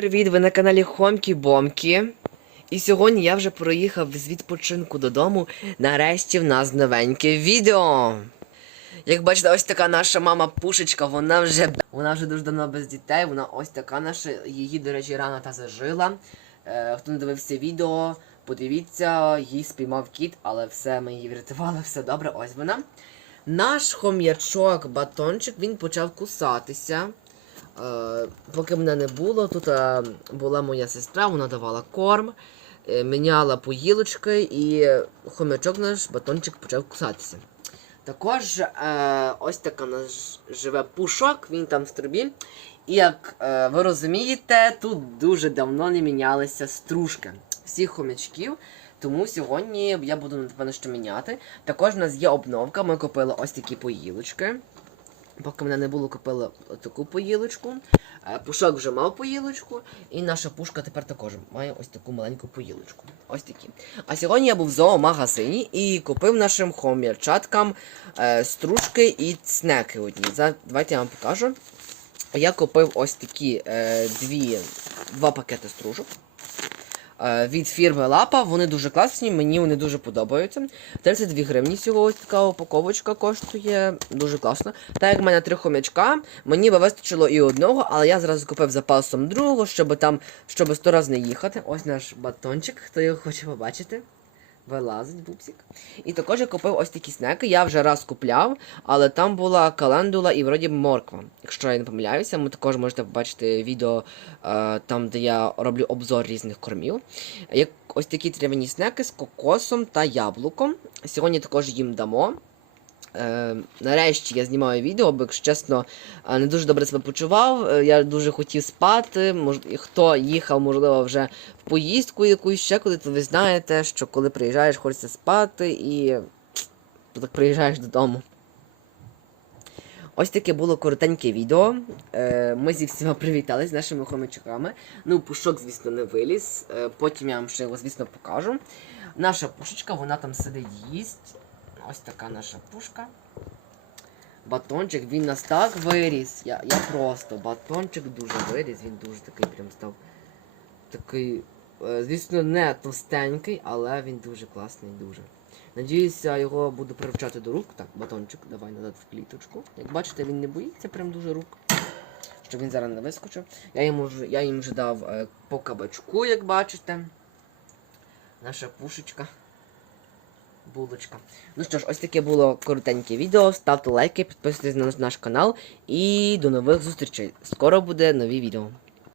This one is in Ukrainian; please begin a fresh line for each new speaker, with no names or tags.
Привіт, ви на каналі Хомкі Бомкі. І сьогодні я вже проїхав з відпочинку додому. Нарешті в нас новеньке відео. Як бачите, ось така наша мама пушечка, вона вже вона вже дуже давно без дітей. Вона ось така наша. Її, до речі, рано та зажила. Е, хто не дивився відео, подивіться, її спіймав кіт, але все ми її врятували, все добре. Ось вона. Наш хом'ячок, батончик, він почав кусатися. Е, поки мене не було, тут е, була моя сестра, вона давала корм, е, міняла поїлочки, і хомячок наш батончик почав кусатися. Також ось така наш живе пушок, він там в трубі. І як ви розумієте, тут дуже давно не мінялися стружки всіх хомячків. Тому сьогодні я буду напевно що міняти. Також в нас є обновка. Ми купили ось такі поїлочки. Поки мене не було, купила таку поїлочку. Е, Пушок вже мав поїлочку, і наша пушка тепер також має ось таку маленьку поїлочку. Ось такі. А сьогодні я був в зоомагазині і купив нашим хом'ячаткам е, стружки і снеки одні. Давайте я вам покажу. Я купив ось такі е, два пакети стружок. Е, від фірми Лапа. Вони дуже класні, мені вони дуже подобаються. 32 гривні всього ось така упаковочка коштує. Дуже класно. Так як в мене три хомячка, мені би вистачило і одного, але я зразу купив запасом другого, щоб там, щоб сто раз не їхати. Ось наш батончик, хто його хоче побачити. Вилазить бубсик. І також я купив ось такі снеки. Я вже раз купляв, але там була календула і вроді морква. Якщо я не помиляюся, ви також можете побачити відео е, там, де я роблю обзор різних кормів. Як ось такі трав'яні снеки з кокосом та яблуком. Сьогодні також їм дамо. Е, нарешті я знімаю відео, бо, якщо чесно, е, не дуже добре себе почував. Е, Я дуже хотів спати. Мож... Хто їхав, можливо, вже в поїздку якусь ще куди, то ви знаєте, що коли приїжджаєш, хочеться спати і так приїжджаєш додому. Ось таке було коротеньке відео. Е, Ми зі всіма привітались з нашими хомячками. Ну, пушок, звісно, не виліз. Е, Потім я вам ще його, звісно, покажу. Наша пушечка, вона там сидить їсть. Ось така наша пушка. Батончик, він нас так виріс. Я, я просто батончик дуже виріс, він дуже такий прям став. Такий, е, звісно, не товстенький, але він дуже класний, дуже. Надіюся, його буду привчати до рук. Так, батончик, давай назад в кліточку. Як бачите, він не боїться прям дуже рук. Щоб він зараз не вискочив. Я йому я їм вже дав е, по кабачку, як бачите. Наша пушечка. Булочка. Ну що ж, ось таке було коротеньке відео. Ставте лайки, підписуйтесь на наш канал і до нових зустрічей. Скоро буде нові відео.